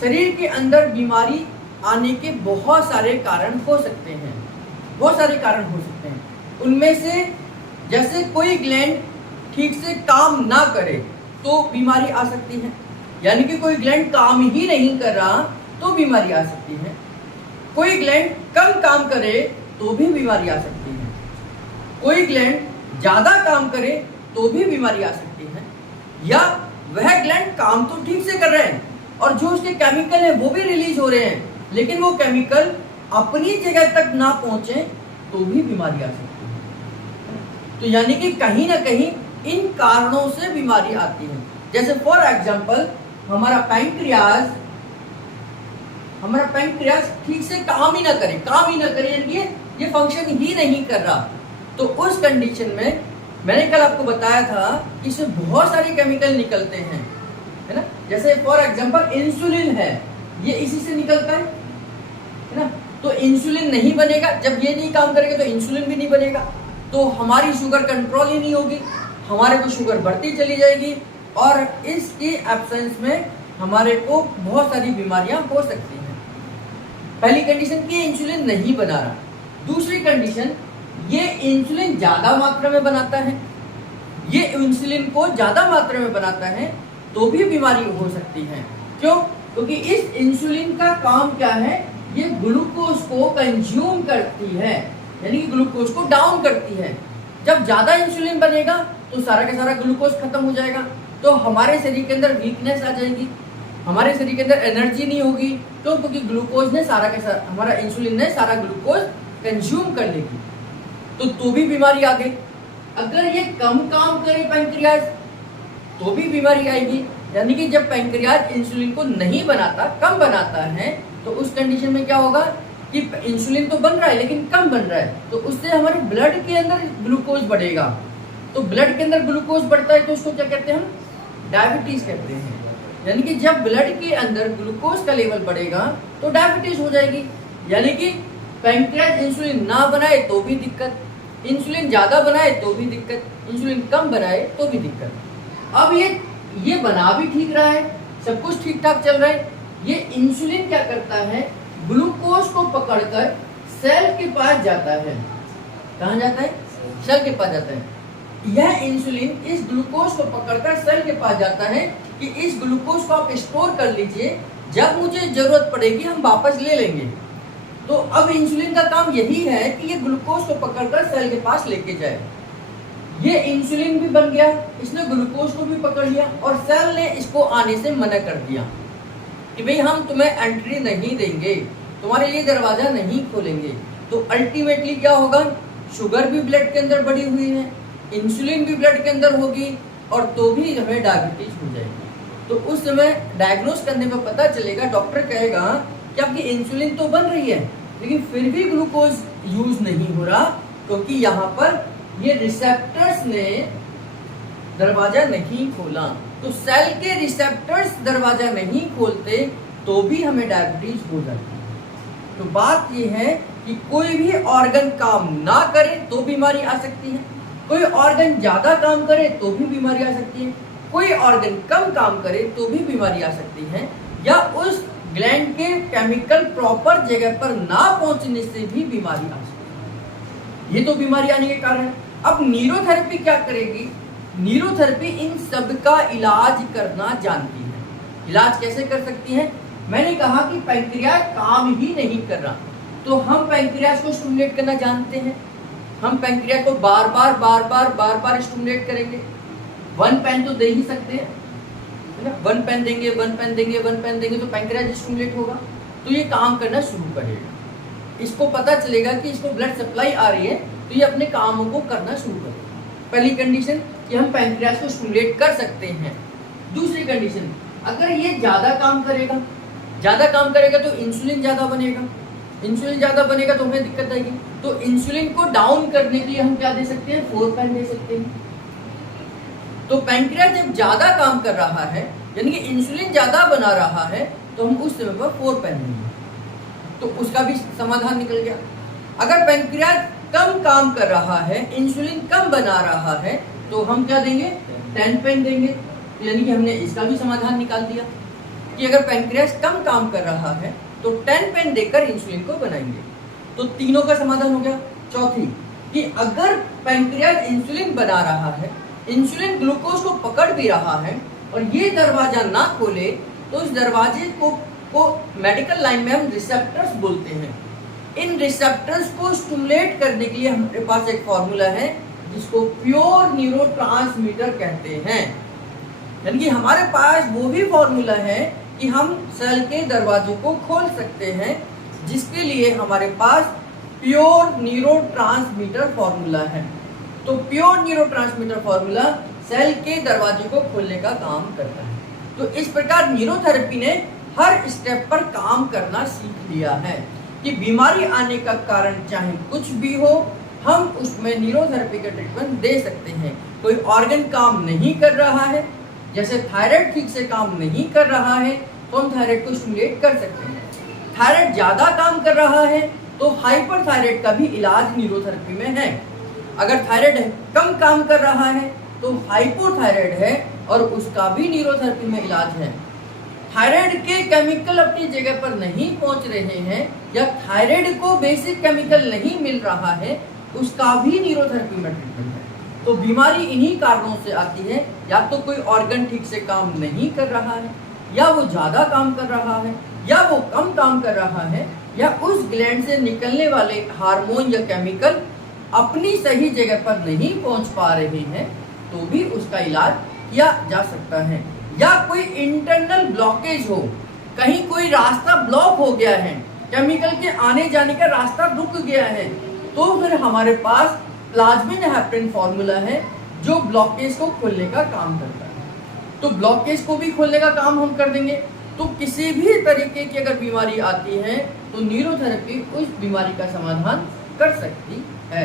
शरीर के अंदर बीमारी आने के बहुत सारे कारण हो सकते हैं, बहुत सारे कारण हो सकते हैं। उनमें से जैसे कोई ग्लैंड ठीक से काम ना करे तो बीमारी आ सकती है, यानी कि कोई ग्लैंड काम ही नहीं कर रहा तो बीमारी आ सकती है। कोई ग्लैंड कम काम करे तो भी बीमारी आ सकती है। कोई ग्लैंड ज्यादा काम करे तो भी बीमारी आ सकती है। या वह ग्लैंड काम तो ठीक से कर रहे हैं और जो उसके केमिकल है वो भी रिलीज हो रहे हैं, लेकिन वो केमिकल अपनी जगह तक ना पहुंचे तो भी बीमारी आ सकती है। तो यानी कि कहीं ना कहीं इन कारणों से बीमारी आती है। जैसे फॉर एग्जांपल हमारा पैंक्रियास ठीक से काम ही ना करे, यानी ये फंक्शन ही नहीं कर रहा। तो उस कंडीशन में मैंने कल आपको बताया था कि इसमें बहुत सारे केमिकल निकलते हैं, है ना। जैसे फॉर एग्जांपल इंसुलिन है, ये इसी से निकलता है ना। तो इंसुलिन नहीं बनेगा, जब ये नहीं काम करेगा तो इंसुलिन भी नहीं बनेगा, तो हमारी शुगर कंट्रोल ही नहीं होगी, हमारे को शुगर बढ़ती चली जाएगी और इसकी एब्सेंस में हमारे को बहुत सारी बीमारियां हो सकती हैं। पहली कंडीशन कि इंसुलिन नहीं बना रहा। दूसरी कंडीशन, ये इंसुलिन ज्यादा मात्रा में बनाता है, ये इंसुलिन को ज्यादा मात्रा में बनाता है तो भी बीमारी हो सकती है। क्यों? क्योंकि इस इंसुलिन का काम क्या है, ये ग्लूकोज को कंज्यूम करती है, यानी कि ग्लूकोज को डाउन करती है। जब ज्यादा इंसुलिन बनेगा तो सारा का सारा ग्लूकोज खत्म हो जाएगा, तो हमारे शरीर के अंदर वीकनेस आ जाएगी, हमारे शरीर के अंदर एनर्जी नहीं होगी। तो क्योंकि ग्लूकोज ने सारा का सारा, हमारा इंसुलिन ने सारा ग्लूकोज कंज्यूम कर लेगी, तो भी बीमारी आ गई। अगर ये कम काम करे पैंक्रियाज तो भी बीमारी आएगी, यानी कि जब पैंक्रियाज इंसुलिन को नहीं बनाता, कम बनाता है, तो उस कंडीशन में क्या होगा कि इंसुलिन तो बन रहा है लेकिन कम बन रहा है, तो उससे हमारे ब्लड के अंदर ग्लूकोज बढ़ेगा। तो ब्लड के अंदर ग्लूकोज बढ़ता है तो उसको क्या कहते हैं, हम डायबिटीज कहते हैं। यानी कि जब ब्लड के अंदर ग्लूकोज का लेवल बढ़ेगा तो डायबिटीज हो जाएगी। यानी कि पैंक्रियाज इंसुलिन ना बनाए तो भी दिक्कत, इंसुलिन ज्यादा बनाए तो भी दिक्कत, इंसुलिन कम बनाए तो भी दिक्कत। अब ये बना भी ठीक रहा है, सब कुछ ठीक ठाक चल रहा है, ये इंसुलिन क्या करता है, ग्लूकोज को पकड़कर सेल के पास जाता है। कहाँ जाता है? सेल के पास जाता है। यह इंसुलिन इस ग्लूकोज को पकड़कर सेल के पास जाता है कि इस ग्लूकोज को आप स्टोर कर लीजिए, जब मुझे जरूरत पड़ेगी हम वापस ले लेंगे। तो अब इंसुलिन का काम यही है कि ये ग्लूकोज को पकड़कर सेल के पास लेके जाए। ये इंसुलिन भी बन गया, इसने ग्लूकोज को भी पकड़ लिया और सेल ने इसको आने से मना कर दिया कि भाई हम तुम्हें एंट्री नहीं देंगे, तुम्हारे लिए दरवाजा नहीं खोलेंगे। तो अल्टीमेटली क्या होगा, शुगर भी ब्लड के अंदर बढ़ी हुई है, इंसुलिन भी ब्लड के अंदर होगी और तो भी हमें डायबिटीज हो जाएगी। तो उस समय डायग्नोस करने में पता चलेगा, डॉक्टर कहेगा कि आपकी इंसुलिन तो बन रही है लेकिन फिर भी ग्लूकोज यूज नहीं हो रहा, क्योंकि यहाँ पर ये रिसेप्टर्स ने दरवाजा नहीं खोला। तो सेल के रिसेप्टर्स दरवाजा नहीं खोलते तो भी हमें डायबिटीज हो जाती है। तो बात ये है कि कोई भी ऑर्गन काम ना करे तो बीमारी आ सकती है, कोई ऑर्गन ज्यादा काम करे तो भी बीमारी आ सकती है, कोई ऑर्गन कम काम करे तो भी बीमारी आ सकती है, या उस ग्लैंड के केमिकल प्रॉपर जगह पर ना पहुंचने से भी बीमारी आ सकती है। ये तो बीमारी आने के कारण है। अब न्यूरोथेरेपी क्या करेगी? न्यूरोथेरेपी इन सब का इलाज करना जानती है। इलाज कैसे कर सकती है? मैंने कहा कि पैंक्रियाज काम ही नहीं कर रहा, तो हम पैंक्रियाज को स्टिमुलेट करना जानते हैं। हम पैंक्रियाज को बार बार स्टिमुलेट करेंगे। 1 पेन तो दे ही सकते हैं, है ना। 1 पेन देंगे, 1 पेन देंगे, 1 पेन देंगे तो पैंक्रियाज स्टिमुलेट होगा, तो ये काम करना शुरू करेगा। इसको पता चलेगा कि इसको ब्लड सप्लाई आ रही है, तो ये अपने कामों को करना शुरू करेगा। पहली कंडीशन कि हम पैंक्रियाज को स्टिमुलेट कर सकते हैं। दूसरी कंडीशन, अगर ये ज्यादा काम करेगा तो इंसुलिन ज्यादा बनेगा, इंसुलिन ज्यादा बनेगा तो हमें दिक्कत आएगी। तो इंसुलिन को डाउन करने के लिए हम क्या दे सकते हैं? 4 पेन दे सकते हैं। तो पैंक्रियाज जब ज्यादा काम कर रहा है, यानी कि इंसुलिन ज्यादा बना रहा है, तो हम उस समय पर 4 पेन देंगे, तो उसका भी समाधान निकल गया। अगर पैंक्रियाज कम काम कर रहा है, इंसुलिन कम बना रहा है, तो हम क्या देंगे? 10 पेन देंगे, यानी कि हमने इसका भी समाधान निकाल दिया। कि अगर पैंक्रियास कम काम कर रहा है तो 10 पेन देकर इंसुलिन को बनाएंगे। तो तीनों का समाधान हो गया। चौथी कि अगर पैंक्रियास इंसुलिन बना रहा है, इंसुलिन ग्लूकोज को पकड़ भी रहा है और ये दरवाजा ना खोले तो इस दरवाजे को मेडिकल लाइन में हम रिसेप्टर्स बोलते हैं। इन रिसेप्टर्स को स्टिमुलेट करने के लिए हमारे पास एक फॉर्मूला है जिसको प्योर न्यूरोट्रांसमीटर कहते हैं। यानी कि हमारे पास वो भी फॉर्मूला है कि हम सेल के दरवाजे को खोल सकते हैं, जिसके लिए हमारे पास प्योर न्यूरोट्रांसमीटर फॉर्मूला है। तो प्योर न्यूरोट्रांसमीटर फॉर्मूला सेल के दरवाजे को खोलने का काम करता है। तो इस प्रकार न्यूरोथेरेपी ने हर स्टेप पर काम करना सीख लिया है कि बीमारी आने का कारण चाहे कुछ भी हो, हम उसमें न्यूरोथेरेपी का ट्रीटमेंट दे सकते हैं। कोई ऑर्गन काम नहीं कर रहा है, जैसे थायराइड ठीक से काम नहीं कर रहा है तो हम थायराइड को स्टिमुलेट कर सकते हैं। थायराइड ज़्यादा काम कर रहा है तो हाइपरथायराइड का भी इलाज न्यूरोथेरेपी में है। अगर थायराइड कम काम कर रहा है तो हाइपोथायराइड है और उसका भी न्यूरोथेरेपी में इलाज है। थायराइड के केमिकल अपनी जगह पर नहीं पहुंच रहे हैं या थायराइड को बेसिक केमिकल नहीं मिल रहा है, उसका भी न्यूरोथेरेपी में ट्रीटमेंट है। तो बीमारी इन्हीं कारणों से आती है, या तो कोई ऑर्गन ठीक से काम नहीं कर रहा है, या वो ज़्यादा काम कर रहा है, या वो कम काम कर रहा है, या उस ग्लैंड से निकलने वाले हार्मोन या केमिकल अपनी सही जगह पर नहीं पहुंच पा रहे हैं, तो भी उसका इलाज किया जा सकता है। या कोई इंटरनल ब्लॉकेज हो, कहीं कोई रास्ता ब्लॉक हो गया है, केमिकल के आने जाने का रास्ता रुक गया है, तो फिर हमारे पास प्लाज्मिन हेपरिन फॉर्मूला है जो ब्लॉकेज को खोलने का काम करता है। तो ब्लॉकेज को भी खोलने का काम हम कर देंगे। तो किसी भी तरीके की अगर बीमारी आती है तो न्यूरोथेरेपी उस बीमारी का समाधान कर सकती है।